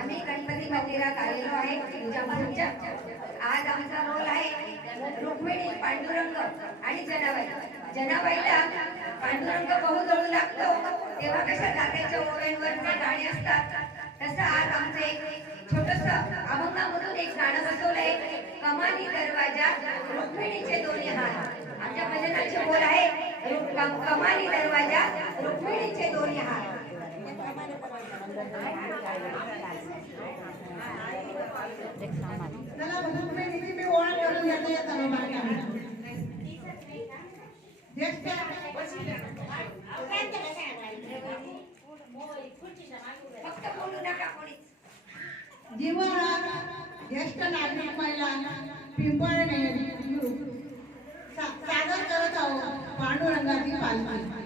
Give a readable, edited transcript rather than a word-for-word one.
आम्ही गणपती मंदिरात आलेलो आहे जम्मूच्या। आज आमचा रोल आहे रुक्मिणी, पांडुरंग आणि जनाबाई। जनाबाईला पांडुरंग बहु जळू लागतो तेव्हा कशा जात्याच्या ओव्यांवर जे गाणी असतात तसं आज आमचं एक छोटस अभंगामधून एक गाणं बसवलंय, कमानी दरवाजा रुक्मिणीचे दोन्ही हात। आमच्या भजनाचे बोल आहे कमानी दरवाजा रुक्मिणीचे दोन्ही हात। चला रुक्मिणीची मी ओळख करून देते फक्त बोलू नका कोणीच। जीवन ज्येष्ठ नागरिक महिला पिंपळणे सादर करत आहोत पांडुरंगाची पालखी।